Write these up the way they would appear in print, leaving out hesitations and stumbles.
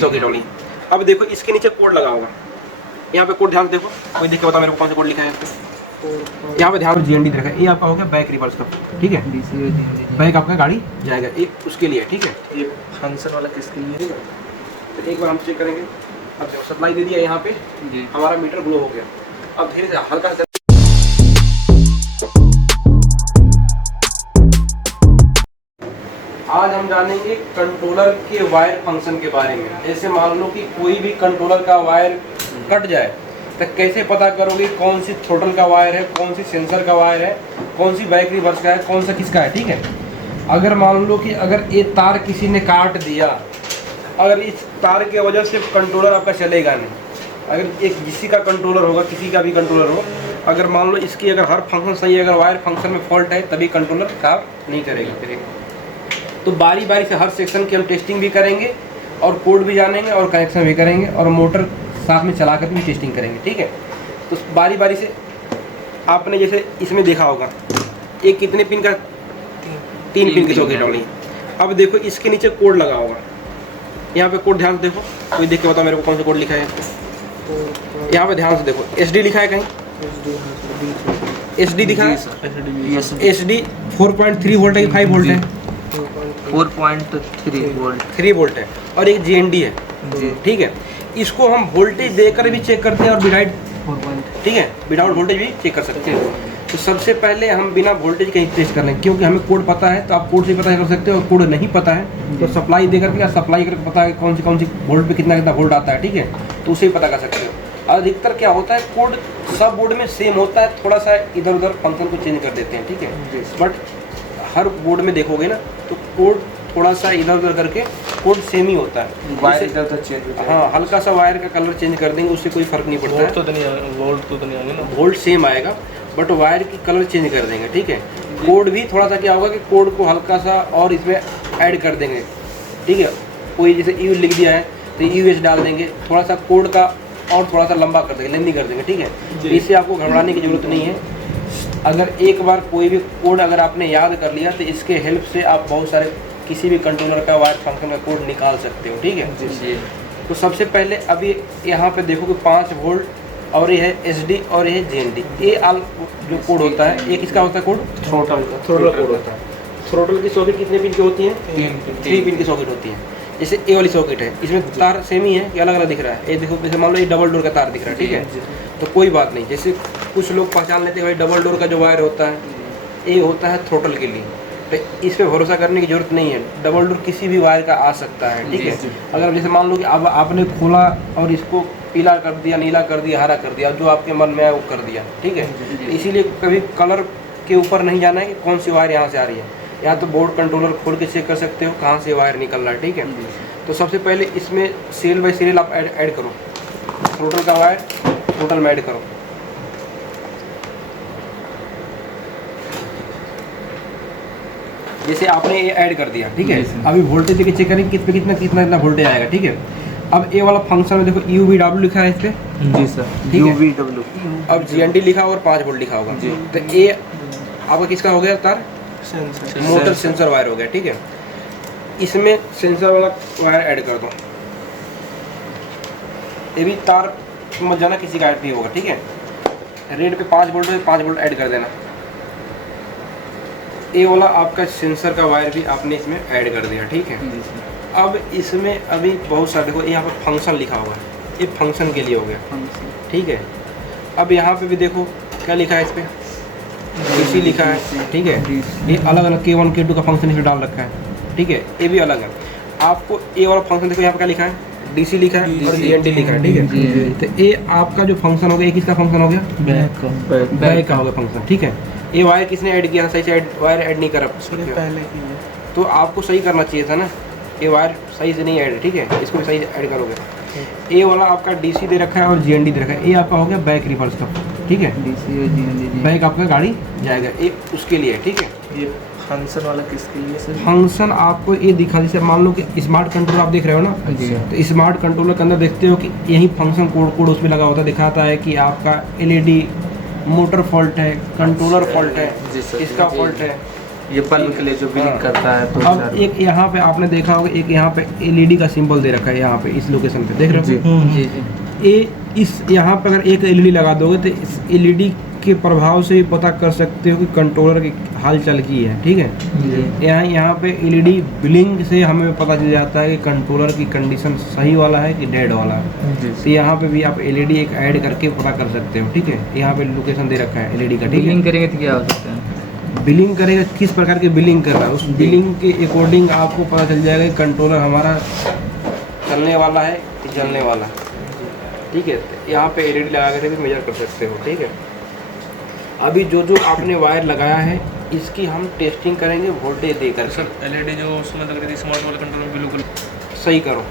Socket होगी। अब देखो इसके नीचे कोड लगा होगा, यहाँ पे कोड ध्यान से देखो, कोई देख के बता मेरे को कौन सा कोड लिखा है यहाँ पे ध्यान GND देखा है। ये आपका हो गया बैक रिवर्स का, ठीक है, बैक आपका गाड़ी जाएगा, एक उसके लिए, ठीक है। ये फंक्शन वाला किसके लिए? तो एक बार हम चेक करेंगे। अब देखो सप्लाई दे दिया यहाँ पे, हमारा मीटर ग्लो हो गया। अब धीरे से हल्का सा आज हम जानेंगे कंट्रोलर के वायर फंक्शन के बारे में। जैसे मान लो कि कोई भी कंट्रोलर का वायर कट जाए तो कैसे पता करोगे कौन सी थ्रोटल का वायर है, कौन सी सेंसर का वायर है, कौन सी बैक रिवर्स का है, कौन सा किसका है, ठीक है। अगर मान लो कि अगर ये तार किसी ने काट दिया, अगर इस तार के वजह से कंट्रोलर आपका चलेगा नहीं। अगर एक किसी का कंट्रोलर होगा, किसी का भी कंट्रोलर हो, अगर मान लो इसकी अगर हर फंक्शन सही है, अगर वायर फंक्शन में फॉल्ट है तभी कंट्रोलर काम नहीं करेगा। तो बारी बारी से हर सेक्शन की हम टेस्टिंग भी करेंगे और कोड भी जानेंगे और कनेक्शन भी करेंगे और मोटर साथ में चला कर भी टेस्टिंग करेंगे, ठीक है। तो बारी बारी से आपने जैसे इसमें देखा होगा एक कितने पिन का, तीन पिन की सॉकेट होगी। अब देखो इसके नीचे कोड लगा होगा, यहाँ पे कोड ध्यान से देखो, कोई देख के बता मेरे को कौन सा कोड लिखा है यहाँ पे ध्यान से देखो। SD लिखा है कहीं, SD दिखा है, SD 4.3 वोल्ट है कि 5 वोल्ट है? 4.3 वोल्ट, 3 वोल्ट है और एक GND है, ठीक है। इसको हम वोल्टेज देकर भी चेक करते हैं और विदाउट, ठीक है, विदाउट वोल्टेज भी चेक कर सकते हैं। तो सबसे पहले हम बिना वोल्टेज के ही टेस्ट कर लेंगे, क्योंकि हमें कोड पता है तो आप कोड से पता कर सकते हो, और कोड नहीं पता है तो सप्लाई देकर के, सप्लाई करके पता है कौन सी वोल्ट पे कितना कितना वोल्ट आता है, ठीक है, तो उसे ही पता कर सकते हो। अधिकतर क्या होता है, कोड सब बोर्ड में सेम होता है, थोड़ा सा इधर उधर फंक्शन को चेंज कर देते हैं, ठीक है। बट हर बोर्ड में देखोगे ना तो कोड थोड़ा सा इधर उधर करके कोड सेम ही होता है। वायर इधर उधर चेंज होता है। हाँ, हल्का सा वायर का कलर चेंज कर देंगे, उससे कोई फर्क नहीं पड़ता है। वोल्ट तो नहीं आएगा ना, वोल्ट सेम आएगा बट वायर की कलर चेंज कर देंगे, ठीक है। कोड भी थोड़ा सा क्या होगा कि कोड को हल्का सा और इसमें ऐड कर देंगे, ठीक है। कोई जैसे यू लिख दिया है तो US डाल देंगे, थोड़ा सा कोड का और थोड़ा सा लंबा कर देंगे, लेंदी कर देंगे, ठीक है। इससे आपको घबराने की जरूरत नहीं है। अगर एक बार कोई भी कोड अगर आपने याद कर लिया तो इसके हेल्प से आप बहुत सारे किसी भी कंट्रोलर का वायर फंक्शन का कोड निकाल सकते हो, ठीक है। तो सबसे पहले अभी यहाँ पे देखो कि 5 वोल्ट और ये है SD और ये है GND। ये जो कोड होता है, ये किसका होता है कोड? थ्रोटल का, थ्रोटल कोड होता है। थ्रोटल की सॉकेट कितने पिन की होती है? 3 पिन की सॉकेट होती है। जैसे ये वाली सॉकेट है, इसमें तार सेम ही है कि अलग अलग दिख रहा है? ये देखो, जैसे मान लो ये डबल डोर का तार दिख रहा है, ठीक है, तो कोई बात नहीं। जैसे कुछ लोग पहचान लेते हैं भाई डबल डोर का जो वायर होता है ये होता है थ्रोटल के लिए, तो इस पे भरोसा करने की जरूरत नहीं है। डबल डोर किसी भी वायर का आ सकता है, ठीक है। अगर जैसे मान लो कि अब आपने खोला और इसको पीला कर दिया, नीला कर दिया, हरा कर दिया, जो आपके मन में आए वो कर दिया, ठीक है। इसीलिए कभी कलर के ऊपर नहीं जाना है कि कौन सी वायर यहाँ से आ रही है। या तो बोर्ड कंट्रोलर खोल के चेक कर सकते हो कहाँ से वायर निकल रहा है, ठीक है। तो सबसे पहले इसमें सीरियल बाई सीरियल आप ऐड करो, थ्रोटल का वायर थ्रोटल में ऐड करो। जैसे आपने ये ऐड कर दिया, ठीक है। अभी वोल्टेज देके चेक करें किस पे कितना वोल्टेज आएगा, ठीक है। अब ये वाला फंक्शन में देखो UVW लिखा है इस पे, जी सर, UVW। अब GND लिखा और 5 वोल्ट लिखा होगा, तो ये आपका किसका हो गया तार? मोटर सेंसर वायर हो गया, ठीक है। इसमें सेंसर वाला वायर ऐड कर दो। ये भी तार मत जाना किसी का ऐड भी होगा, ठीक है। रेड पे 5 वोल्ट है, 5 वोल्ट ऐड कर देना। ये वाला आपका सेंसर का वायर भी आपने इसमें ऐड कर दिया, ठीक है। अब इसमें अभी बहुत सारे देखो यहाँ पर फंक्शन लिखा हुआ है, ये फंक्शन के लिए हो गया, ठीक है। अब यहाँ पे भी देखो क्या लिखा है, इस पर DC लिखा है, ठीक है। ये अलग अलग K1 K2 का फंक्शन इसमें डाल रखा है, ठीक है। ये भी अलग है। आपको ये वाला फंक्शन देखो यहाँ पर क्या लिखा है, DC लिखा है और GND लिखा है, ठीक है। तो ये आपका जो फंक्शन हो गया, ये किसका फंक्शन हो गया? बैक का हो गया फंक्शन, ठीक है। ये वायर किसने ऐड किया? सही से वायर ऐड नहीं करा पहले, तो आपको सही करना चाहिए था ना। ये वायर सही से नहीं ऐड, ठीक है, इसको भी सही से ऐड करोगे। ये वाला आपका DC दे रखा है और GND दे रखा है, ये आपका हो गया बैक रिवर्स का, ठीक है। DC और GND, बैक आपका गाड़ी जाएगा, ये उसके लिए, ठीक है। ये फंक्शन वाला किसके लिए सर? फंक्शन आपको ये दिखा, जैसे मान लो कि स्मार्ट कंट्रोलर आप देख रहे हो ना, तो स्मार्ट कंट्रोलर के अंदर देखते हो कि यही फंक्शन कोड उसमें लगा होता है, दिखाता है कि आपका LED मोटर फॉल्ट है, कंट्रोलर फॉल्ट है, इसका फॉल्ट है, ये बल्ब के लिए जो बिलिंग करता है तो अब एक यहाँ पे आपने देखा होगा, एक यहाँ पे एलईडी का सिंबल दे रखा है यहाँ पे इस लोकेशन पे, देख रहे जी हो? जी जी ये इस यहाँ पे अगर एक एलईडी लगा दोगे तो इस एलईडी के प्रभाव से ही पता कर सकते हो कि कंट्रोलर की हालचाल की है, ठीक है। यहाँ पे एलईडी बिलिंग से हमें पता चल जाता है कि कंट्रोलर की कंडीशन सही वाला है कि डेड वाला है। जी तो यहाँ पे भी आप एलईडी एक ऐड करके पता कर सकते हो, ठीक है। यहाँ पे लोकेशन दे रखा है एलईडी का, ठीक है। बिलिंग करेंगे तो क्या हो सकता है? बिलिंग करेगा, किस प्रकार की बिलिंग कर रहा है, उस बिलिंग के अकॉर्डिंग आपको पता चल जाएगा कि कंट्रोलर हमारा चलने वाला है कि जलने वाला है, ठीक है। तो यहाँ पे एलईडी लगा कर भी मेजर कर सकते हो, ठीक है। अभी जो जो आपने वायर लगाया है इसकी हम टेस्टिंग करेंगे वोल्टेज देकर। सर एलईडी जो उसमें लग रही थी स्मार्ट वाला कंट्रोल ब्लू कलर सही करो,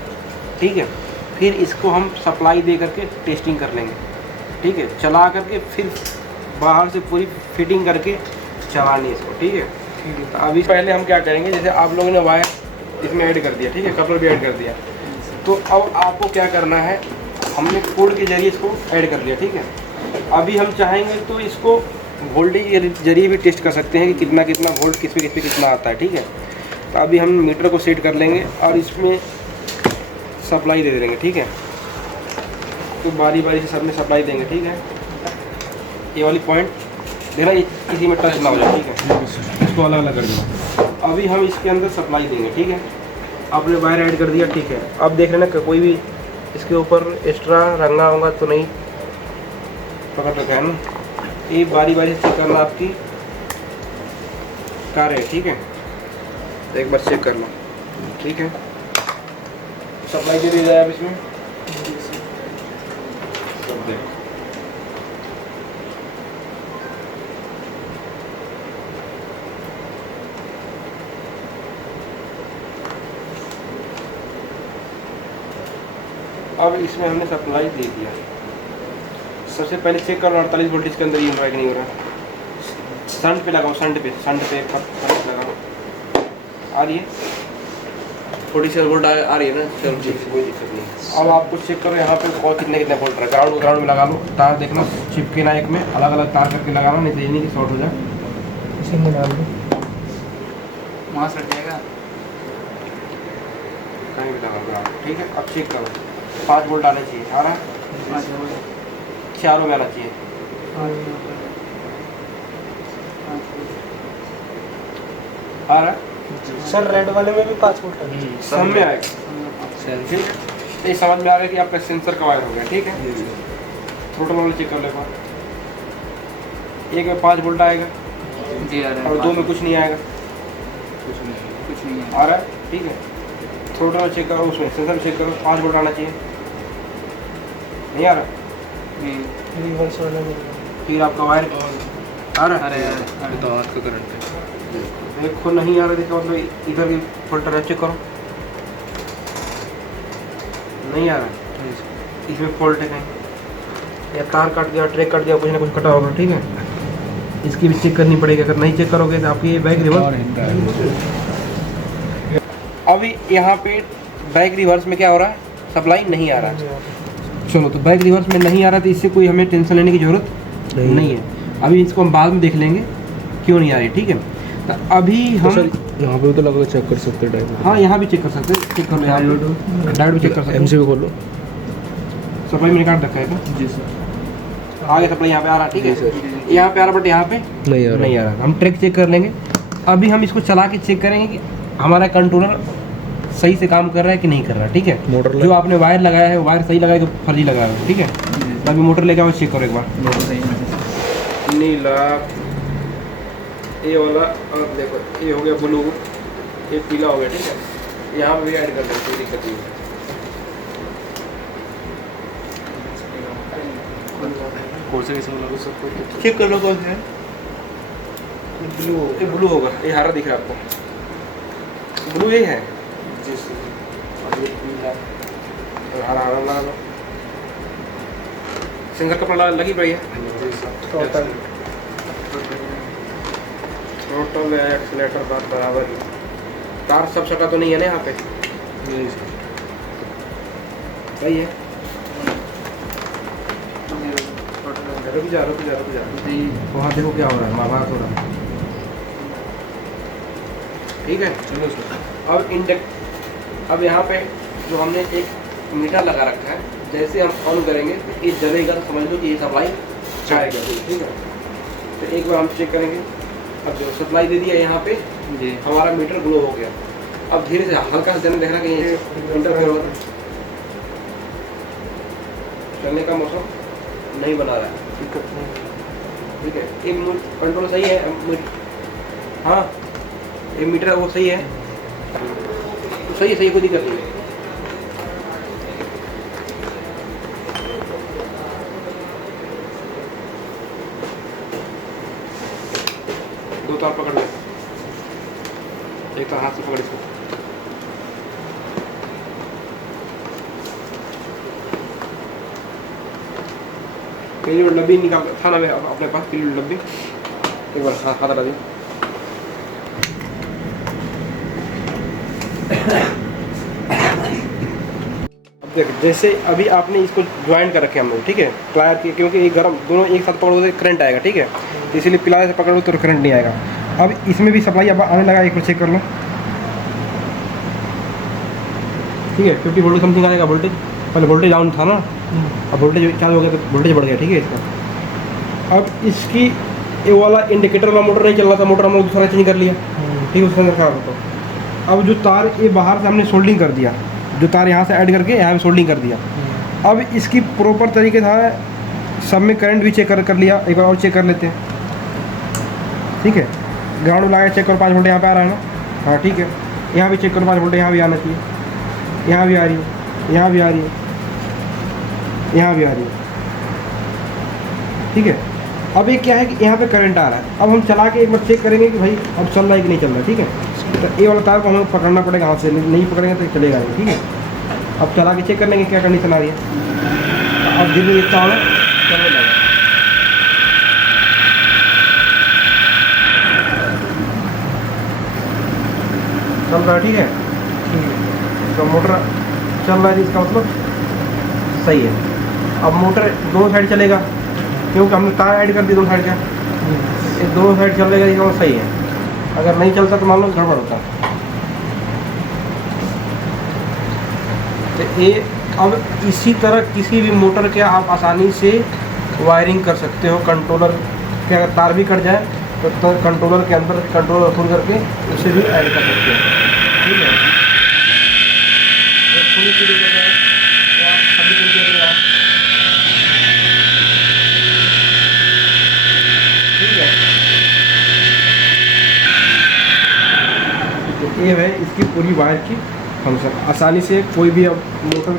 ठीक है। फिर इसको हम सप्लाई दे करके टेस्टिंग कर लेंगे, ठीक है। चला करके फिर बाहर से पूरी फिटिंग करके चलानी इसको, ठीक है। तो अभी पहले हम क्या करेंगे, जैसे आप लोगों ने वायर इसमें ऐड कर दिया, ठीक है, कपलर भी ऐड कर दिया, तो अब आपको क्या करना है, हमने कोड के जरिए इसको ऐड कर लिया, ठीक है। अभी हम चाहेंगे तो इसको वोल्टेज के जरिए भी टेस्ट कर सकते हैं कि कितना कितना वोल्ट किस पे कितना आता है, ठीक है। तो अभी हम मीटर को सेट कर लेंगे और इसमें सप्लाई दे देंगे, ठीक है। तो बारी बारी से सब में सप्लाई देंगे, ठीक है। ये वाली पॉइंट देना इसी में टच ना हो जाए, ठीक है। इसको अलग अलग कर देना। अभी हम इसके अंदर सप्लाई देंगे, ठीक है। आपने वायर ऐड कर दिया, ठीक है। अब देख लेना कोई भी इसके ऊपर एक्स्ट्रा रंगा होगा तो नहीं पकड़ रखा है ना। ये बारी बारी से चेक करना आपकी कार है, ठीक है। तो एक बार चेक कर लो, ठीक है। सप्लाई दे दी जाए अब इसमें सब देखो। अब इसमें हमने सप्लाई दे दिया। सबसे पहले चेक करो 48 वोल्टेज के अंदर ये हो रहा है कि नहीं हो रहा। शंट पे लगाओ, शंट पे लगाओ। आ रही है 47 वोल्ट आ रही है ना, चलो ठीक है, कोई दिक्कत नहीं। अब आपको चेक करो यहाँ पे और कितने वोल्ट रहा है। ग्राउंड में लगा लो, तार देखना चिपके ना, एक में अलग अलग तार करके लगाना, नहीं तो ये नहीं कि शॉर्ट हो जाए। इसी में डाल दो, वहाँ से हट जाएगा, कहीं भी लगा ग्राउंड, ठीक है। अब चेक करो 5 वोल्ट आना चाहिए, आ रहा है? चारों में आना चाहिए। आ रहा है सर रेड वाले में भी 5 वोल्ट है, सब में आएगा, ठीक है। ये समझ में आ रहा है कि आपका सेंसर का वायर हो गया, ठीक है। थ्रोटल वाले चेक कर लेगा, एक में 5 वोल्ट आएगा जी, आ रहा है। और 2 में कुछ नहीं आएगा, कुछ नहीं है। आ रहा है, ठीक है। थ्रोटल चेक करो, उसमें सेंसर चेक करो, 5 वोल्ट आना चाहिए, नहीं आ रहा। रिवर्स वाला में फिर आपका वायर आ रहा अरे है, यार, तो हाथ का करंट है। देखो नहीं आ रहा, देखो मतलब इधर की फिल्टर है, चेक करो, नहीं आ रहा। इसमें फॉल्ट है कहीं, या तार कट गया, ट्रैक कट गया, कुछ ना कुछ कटा होगा, ठीक है। इसकी भी चेक करनी पड़ेगी, अगर नहीं चेक करोगे तो आपकी बैक रिवर्स। अभी यहाँ पे बैक रिवर्स में क्या हो रहा है, सप्लाई नहीं आ रहा है। चलो, तो बैक रिवर्स में नहीं आ रहा, तो इससे कोई हमें टेंशन लेने की जरूरत नहीं है। अभी इसको हम बाद में देख लेंगे क्यों नहीं आ रही, ठीक है। तो अभी हम यहाँ पे तो लगा चेक कर सकते हैं डायरेक्ट। हाँ यहाँ भी चेक कर सकते हैं, चेक कर लो, यहाँ डायरेक्ट भी चेक कर सकते हैं। MCB खोल लो। सप्लाई मैंने काट रखा है क्या? जी सर। आगे सप्लाई यहाँ पे आ रहा है, ठीक है। यहाँ पे आ रहा, बट यहाँ पे नहीं आ रहा। हम ट्रैक चेक कर लेंगे। अभी हम इसको चला के चेक करेंगे कि हमारा कंट्रोलर सही से काम कर रहा है कि नहीं कर रहा है, ठीक है। मोटर जो आपने वायर लगाया है वायर सही लगाया कि फर्जी लगाया है, ठीक है। तो अभी मोटर लेके आओ, चेक करो एक बार। मोटर सही है। नीला ये वाला, और देखो ये हो गया ब्लू, ये पीला हो गया, ठीक है। यहाँ पे भी ऐड कर देंगे, कोई दिक्कत नहीं है। कौन से किस्म लगा सबको चेक कर लो कौन है। ब्लू, ये ब्लू होगा, ये हरा दिख रहा है आपको, ब्लू ये है जी सर। और ये पीला और हरा हरा लगा लो। सेंसर का पड़ा लगी पड़ी है टोटल टोटल एक्सीलेटर बात बराबर ही। तार सब सटा तो नहीं है ना यहाँ पे, सही है। रुक जा जी। वहाँ देखो क्या हो रहा है, वहाँ हो रहा है। ठीक है। चलो सर। अब यहाँ पे जो हमने एक मीटर लगा रखा है, जैसे हम ऑन करेंगे तो ये जलेगा, तो समझ लो कि ये सप्लाई जाएगा, ठीक है। तो एक बार हम चेक करेंगे। अब जो सप्लाई दे दिया यहाँ पे, जी हमारा मीटर ग्लो हो गया। अब धीरे से हल्का सा जलने देख रहा है कि ये इंटरफेयर हो रहा है, चलने का मौसम नहीं बना रहा है, ठीक है। ये कंट्रोल सही है, हाँ ये मीटर वो सही है, तो सही है, कोई दिक्कत नहीं है। दो तार पकड़ ले, एक तो हाथ से पकड़ इसको। पीली डब्बी निकाल था ना अपने पास, पीली डब्बी एक बार हाथ हटा दी। अब देख, जैसे अभी आपने इसको ज्वाइन कर रखे हम लोग, ठीक है, प्लायर की, क्योंकि ये गर्म दोनों एक साथ पकड़ोगे करंट आएगा, ठीक है, तो इसीलिए प्लायर से पकड़ो तो करंट नहीं आएगा। अब इसमें भी सप्लाई अब आने लगा, एक बार चेक कर लो, ठीक है। 50 वोल्ट समथिंग आएगा वोल्टेज, पहले वोल्टेज डाउन था ना, अब वोल्टेज चालू हो गया तो वोल्टेज बढ़ गया, ठीक है इसका। अब इसकी ये वाला इंडिकेटर वाला मोटर नहीं चल रहा था, मोटर हम लोग दूसरा चेंज कर लिया, ठीक है, उसके अंदर खराब होता। अब जो तार ये बाहर से हमने सोल्डिंग कर दिया, जो तार यहाँ से ऐड करके यहाँ पे सोल्डिंग कर दिया। अब इसकी प्रॉपर तरीके से सब में करंट भी चेक कर लिया, एक बार और चेक कर लेते हैं, ठीक है। ग्राउंड लगा चेक करो, 5 वोल्ट यहाँ पे आ रहा है ना, हाँ ठीक है। यहाँ भी चेक करो, 5 वोल्ट यहाँ भी आना चाहिए, यहाँ भी आ रही है, यहाँ भी आ रही है, यहाँ भी आ रही है, ठीक है। अब ये क्या है कि यहाँ पे करंट आ रहा है, अब हम चला के एक बार चेक करेंगे कि भाई अब चल रहा है कि नहीं चल रहा है, ठीक है। तो ये वाला तार को हमें पकड़ना पड़ेगा हाथ से, नहीं पकड़ेंगे तो चलेगा नहीं, ठीक है। अब चला के चेक कर लेंगे क्या कंडीशन आ रही है। तो अब धीरे धीरे चलने लगा, चल रहा है, ठीक है, तो मोटर चल रहा है, इसका मतलब सही है। अब मोटर दोनों साइड चलेगा, क्योंकि हमने तार ऐड कर दी दोनों साइड का, ये दोनों साइड चलेगा, ये मतलब सही है। अगर नहीं चलता तो मान लो गड़बड़ होता। तो ये अब इसी तरह किसी भी मोटर के आप आसानी से वायरिंग कर सकते हो। कंट्रोलर के अगर तार भी कट जाए तो कंट्रोलर के अंदर कंट्रोलर खोल करके उसे भी ऐड कर सकते हैं, ठीक है। थोड़ी सी देर में अभी थोड़ी देर में ठीक है, तो ये है इसकी पूरी वायर की फंक्शन। आसानी से कोई भी अब मोटर,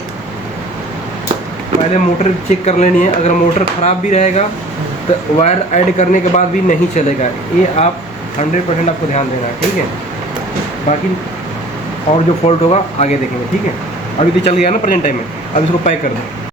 पहले मोटर चेक कर लेनी है, अगर मोटर ख़राब भी रहेगा तो वायर ऐड करने के बाद भी नहीं चलेगा, ये आप 100% आपको ध्यान देना है, ठीक है। बाकी और जो फॉल्ट होगा आगे देखेंगे, ठीक है। अभी तो चल गया ना प्रेजेंट टाइम में, अब इसको पैक कर दें।